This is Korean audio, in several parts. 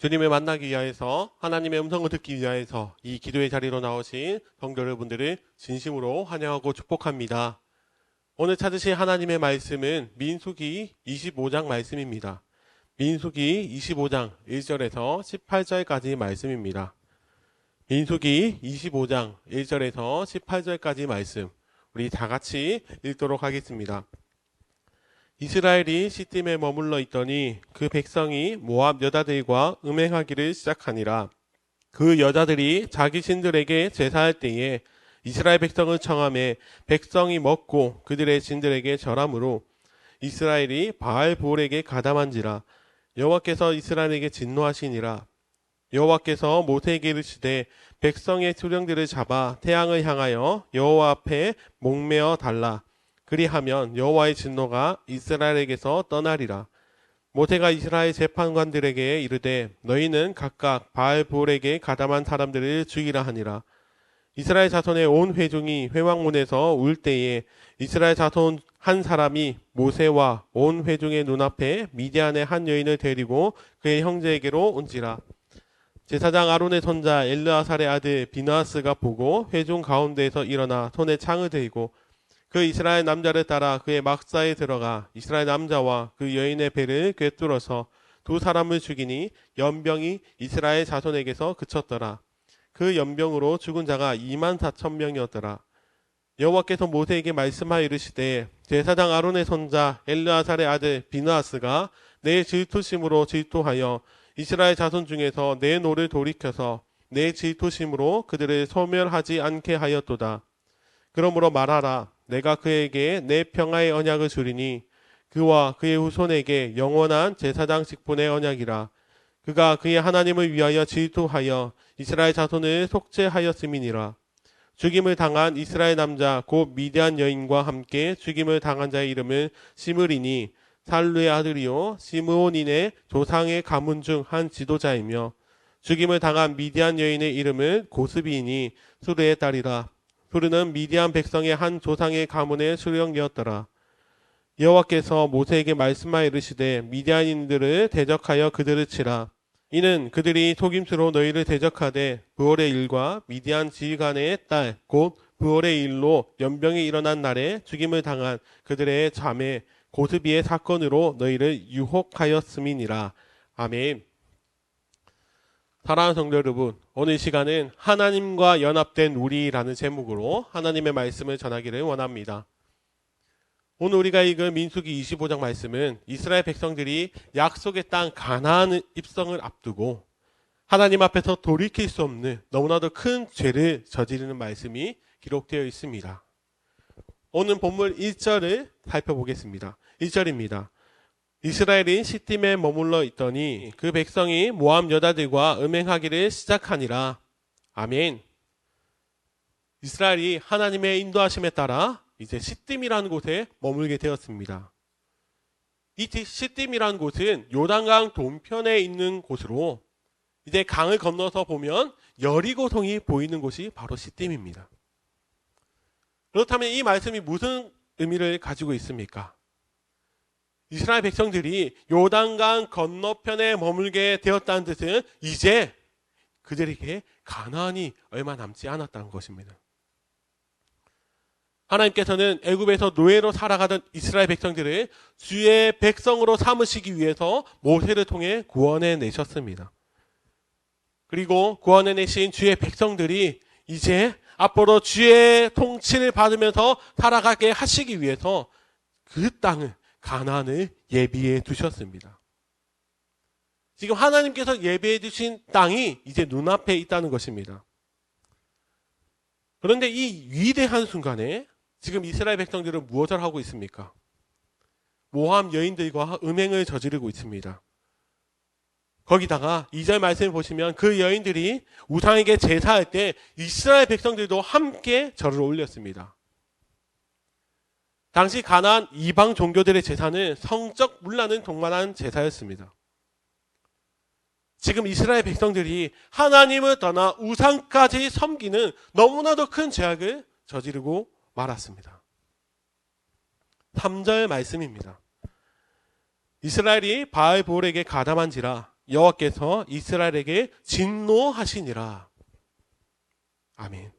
주님을 만나기 위하여서 하나님의 음성을 듣기 위하여서 이 기도의 자리로 나오신 성도 여러분들을 진심으로 환영하고 축복합니다. 오늘 찾으실 하나님의 말씀은 민수기 25장 말씀입니다. 민수기 25장 1절에서 18절까지 말씀입니다. 민수기 25장 1절에서 18절까지 말씀 우리 다 같이 읽도록 하겠습니다. 이스라엘이 시딤에 머물러 있더니 그 백성이 모압 여자들과 음행하기를 시작하니라. 그 여자들이 자기 신들에게 제사할 때에 이스라엘 백성을 청하매 백성이 먹고 그들의 신들에게 절함으로 이스라엘이 바알볼에게 가담한지라. 여호와께서 이스라엘에게 진노하시니라. 여호와께서 모세에게 이르시되 백성의 수령들을 잡아 태양을 향하여 여호와 앞에 목매어 달라. 그리하면 여호와의 진노가 이스라엘에게서 떠나리라. 모세가 이스라엘 재판관들에게 이르되 너희는 각각 바알볼에게 가담한 사람들을 죽이라 하니라. 이스라엘 자손의 온 회중이 회막문에서 울 때에 이스라엘 자손 한 사람이 모세와 온 회중의 눈앞에 미디안의 한 여인을 데리고 그의 형제에게로 온지라. 제사장 아론의 손자 엘르아살의 아들 비느하스가 보고 회중 가운데에서 일어나 손에 창을 들고 그 이스라엘 남자를 따라 그의 막사에 들어가 이스라엘 남자와 그 여인의 배를 꿰뚫어서 두 사람을 죽이니 연병이 이스라엘 자손에게서 그쳤더라. 그 연병으로 죽은 자가 24,000명이었더라. 여호와께서 모세에게 말씀하여 이르시되 제사장 아론의 손자 엘르아살의 아들 비느하스가 내 질투심으로 질투하여 이스라엘 자손 중에서 내 노를 돌이켜서 내 질투심으로 그들을 소멸하지 않게 하였도다. 그러므로 말하라. 내가 그에게 내 평화의 언약을 주리니 그와 그의 후손에게 영원한 제사장 직분의 언약이라. 그가 그의 하나님을 위하여 질투하여 이스라엘 자손을 속죄하였음이니라. 죽임을 당한 이스라엘 남자 곧 미디안 여인과 함께 죽임을 당한 자의 이름은 시므리니 살루의 아들이요 시므온인의 조상의 가문 중 한 지도자이며 죽임을 당한 미디안 여인의 이름은 고스비이니 수르의 딸이라. 수르는 미디안 백성의 한 조상의 가문의 수령이었더라. 여호와께서 모세에게 말씀하여 이르시되 미디안인들을 대적하여 그들을 치라. 이는 그들이 속임수로 너희를 대적하되 부올의 일과 미디안 지휘관의 딸 곧 부올의 일로 연병이 일어난 날에 죽임을 당한 그들의 자매 고스비의 사건으로 너희를 유혹하였음이니라. 아멘. 사랑하는 성도 여러분, 오늘 시간은 하나님과 연합된 우리라는 제목으로 하나님의 말씀을 전하기를 원합니다. 오늘 우리가 읽은 민수기 25장 말씀은 이스라엘 백성들이 약속의 땅 가나안 입성을 앞두고 하나님 앞에서 돌이킬 수 없는 너무나도 큰 죄를 저지르는 말씀이 기록되어 있습니다. 오늘 본문 1절을 살펴보겠습니다. 1절입니다. 이스라엘이 시딤에 머물러 있더니 그 백성이 모압 여자들과 음행하기를 시작하니라. 아멘. 이스라엘이 하나님의 인도하심에 따라 이제 시딤이라는 곳에 머물게 되었습니다. 이 시딤이라는 곳은 요단강 동편에 있는 곳으로 이제 강을 건너서 보면 여리고성이 보이는 곳이 바로 시딤입니다. 그렇다면 이 말씀이 무슨 의미를 가지고 있습니까? 이스라엘 백성들이 요단강 건너편에 머물게 되었다는 뜻은 이제 그들에게 가나안이 얼마 남지 않았다는 것입니다. 하나님께서는 애굽에서 노예로 살아가던 이스라엘 백성들을 주의 백성으로 삼으시기 위해서 모세를 통해 구원해 내셨습니다. 그리고 구원해 내신 주의 백성들이 이제 앞으로 주의 통치를 받으면서 살아가게 하시기 위해서 그 땅을 가나안을 예비해 두셨습니다. 지금 하나님께서 예비해 두신 땅이 이제 눈앞에 있다는 것입니다. 그런데 이 위대한 순간에 지금 이스라엘 백성들은 무엇을 하고 있습니까? 모압 여인들과 음행을 저지르고 있습니다. 거기다가 2절 말씀을 보시면 그 여인들이 우상에게 제사할 때 이스라엘 백성들도 함께 절을 올렸습니다. 당시 가나안 이방 종교들의 제사는 성적 문란을 동반한 제사였습니다. 지금 이스라엘 백성들이 하나님을 떠나 우상까지 섬기는 너무나도 큰 죄악을 저지르고 말았습니다. 3절 말씀입니다. 이스라엘이 바알볼에게 가담한지라. 여호와께서 이스라엘에게 진노하시니라. 아멘.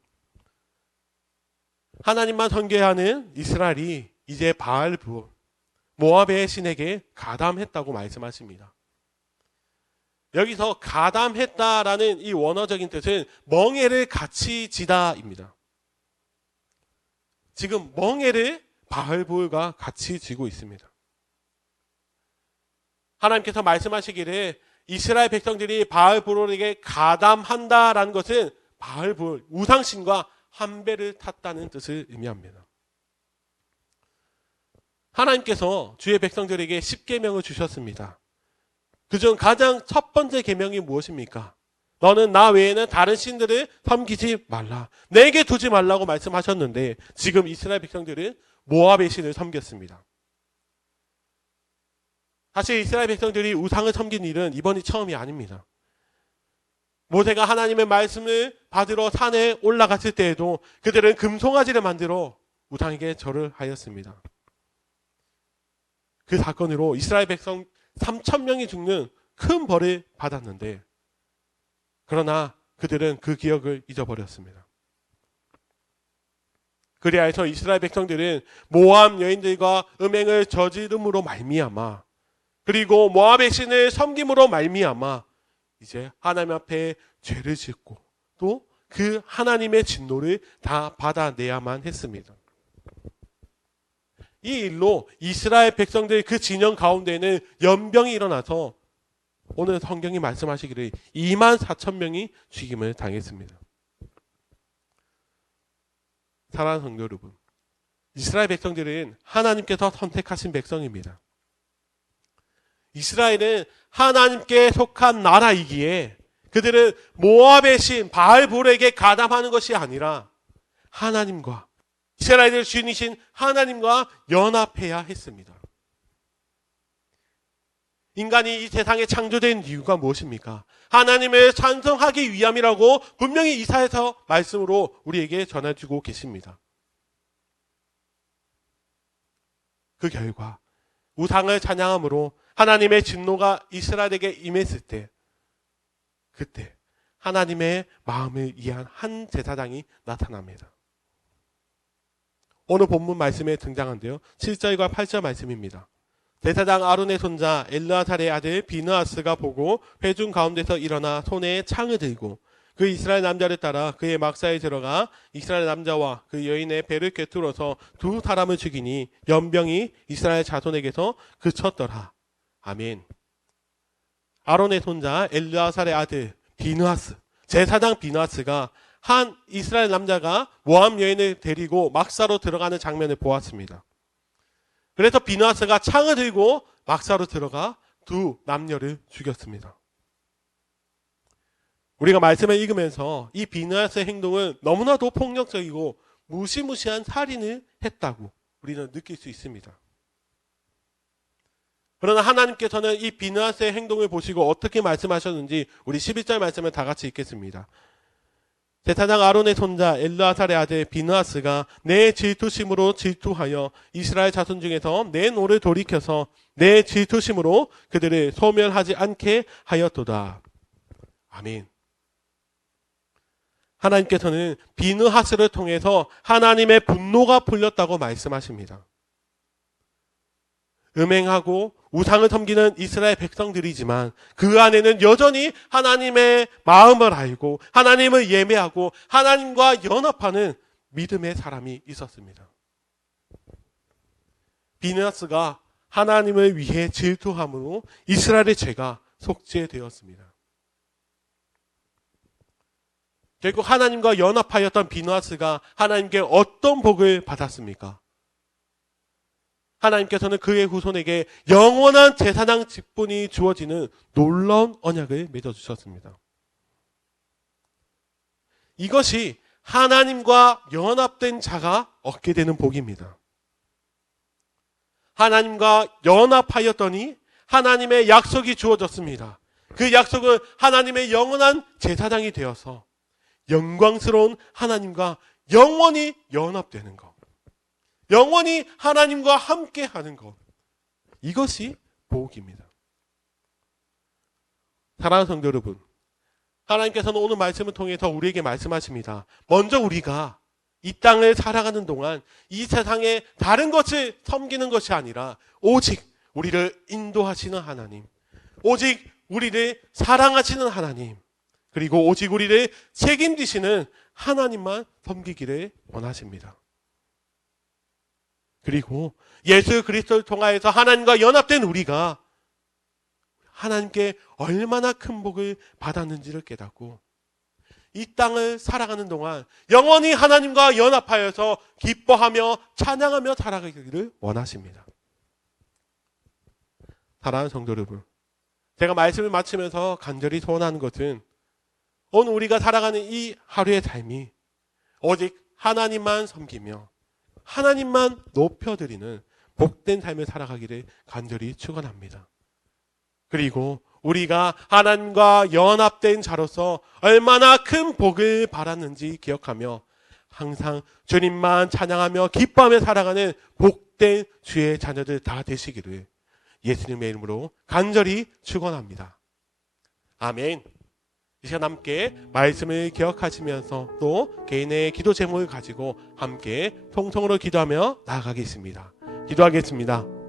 하나님만 섬겨하는 이스라엘이 이제 바알부 모압의 신에게 가담했다고 말씀하십니다. 여기서 가담했다라는 이 원어적인 뜻은 멍에를 같이 지다입니다. 지금 멍에를 바알부가 같이 쥐고 있습니다. 하나님께서 말씀하시기를 이스라엘 백성들이 바알부에게 가담한다라는 것은 바알부 우상신과 한 배를 탔다는 뜻을 의미합니다. 하나님께서 주의 백성들에게 10계명을 주셨습니다. 그중 가장 첫 번째 계명이 무엇입니까? 너는 나 외에는 다른 신들을 섬기지 말라. 내게 두지 말라고 말씀하셨는데 지금 이스라엘 백성들은 모압의 신을 섬겼습니다. 사실 이스라엘 백성들이 우상을 섬긴 일은 이번이 처음이 아닙니다. 모세가 하나님의 말씀을 받으러 산에 올라갔을 때에도 그들은 금송아지를 만들어 우상에게 절을 하였습니다. 그 사건으로 이스라엘 백성 3,000명이 죽는 큰 벌을 받았는데 그러나 그들은 그 기억을 잊어버렸습니다. 그리하여서 이스라엘 백성들은 모압 여인들과 음행을 저지름으로 말미암아 그리고 모압의 신을 섬김으로 말미암아 이제 하나님 앞에 죄를 짓고 또 그 하나님의 진노를 다 받아내야만 했습니다. 이 일로 이스라엘 백성들 그 진영 가운데는 연병이 일어나서 오늘 성경이 말씀하시기를 24,000명이 죽임을 당했습니다. 사랑하는 성도 여러분, 이스라엘 백성들은 하나님께서 선택하신 백성입니다. 이스라엘은 하나님께 속한 나라이기에 그들은 모압의 신 바알볼에게 가담하는 것이 아니라 하나님과 이스라엘의 주인이신 하나님과 연합해야 했습니다. 인간이 이 세상에 창조된 이유가 무엇입니까? 하나님을 찬송하기 위함이라고 분명히 이사야서 말씀으로 우리에게 전해주고 계십니다. 그 결과 우상을 찬양함으로 하나님의 진노가 이스라엘에게 임했을 때 그때 하나님의 마음을 이해한 한 제사장이 나타납니다. 오늘 본문 말씀에 등장한데요. 7절과 8절 말씀입니다. 제사장 아론의 손자 엘르아살의 아들 비느하스가 보고 회중 가운데서 일어나 손에 창을 들고 그 이스라엘 남자를 따라 그의 막사에 들어가 이스라엘 남자와 그 여인의 배를 꿰뚫어서 두 사람을 죽이니 연병이 이스라엘 자손에게서 그쳤더라. 아멘. 아론의 손자 엘르아살의 아들 비느하스, 제사장 비느하스가 한 이스라엘 남자가 모압 여인을 데리고 막사로 들어가는 장면을 보았습니다. 그래서 비느하스가 창을 들고 막사로 들어가 두 남녀를 죽였습니다. 우리가 말씀을 읽으면서 이 비느하스의 행동은 너무나도 폭력적이고 무시무시한 살인을 했다고 우리는 느낄 수 있습니다. 그러나 하나님께서는 이 비느하스의 행동을 보시고 어떻게 말씀하셨는지 우리 11절 말씀을 다 같이 읽겠습니다. 제사장 아론의 손자 엘르아살의 아들 비느하스가 내 질투심으로 질투하여 이스라엘 자손 중에서 내 노를 돌이켜서 내 질투심으로 그들을 소멸하지 않게 하였도다. 아멘. 하나님께서는 비느하스를 통해서 하나님의 분노가 풀렸다고 말씀하십니다. 음행하고 우상을 섬기는 이스라엘 백성들이지만 그 안에는 여전히 하나님의 마음을 알고 하나님을 예매하고 하나님과 연합하는 믿음의 사람이 있었습니다. 비느하스가 하나님을 위해 질투함으로 이스라엘의 죄가 속죄되었습니다. 결국 하나님과 연합하였던 비느하스가 하나님께 어떤 복을 받았습니까? 하나님께서는 그의 후손에게 영원한 제사장 직분이 주어지는 놀라운 언약을 맺어주셨습니다. 이것이 하나님과 연합된 자가 얻게 되는 복입니다. 하나님과 연합하였더니 하나님의 약속이 주어졌습니다. 그 약속은 하나님의 영원한 제사장이 되어서 영광스러운 하나님과 영원히 연합되는 것. 영원히 하나님과 함께 하는 것. 이것이 복입니다. 사랑하는 성도 여러분, 하나님께서는 오늘 말씀을 통해서 우리에게 말씀하십니다. 먼저 우리가 이 땅을 살아가는 동안 이 세상에 다른 것을 섬기는 것이 아니라 오직 우리를 인도하시는 하나님, 오직 우리를 사랑하시는 하나님, 그리고 오직 우리를 책임지시는 하나님만 섬기기를 원하십니다. 그리고 예수 그리스도를 통하여서 하나님과 연합된 우리가 하나님께 얼마나 큰 복을 받았는지를 깨닫고 이 땅을 살아가는 동안 영원히 하나님과 연합하여서 기뻐하며 찬양하며 살아가기를 원하십니다. 사랑하는 성도 여러분, 제가 말씀을 마치면서 간절히 소원하는 것은 오늘 우리가 살아가는 이 하루의 삶이 오직 하나님만 섬기며 하나님만 높여드리는 복된 삶을 살아가기를 간절히 축원합니다. 그리고 우리가 하나님과 연합된 자로서 얼마나 큰 복을 받았는지 기억하며 항상 주님만 찬양하며 기뻐하며 살아가는 복된 주의 자녀들 다 되시기를 예수님의 이름으로 간절히 축원합니다. 아멘. 이 시간 함께 말씀을 기억하시면서 또 개인의 기도 제목을 가지고 함께 통성으로 기도하며 나아가겠습니다. 기도하겠습니다.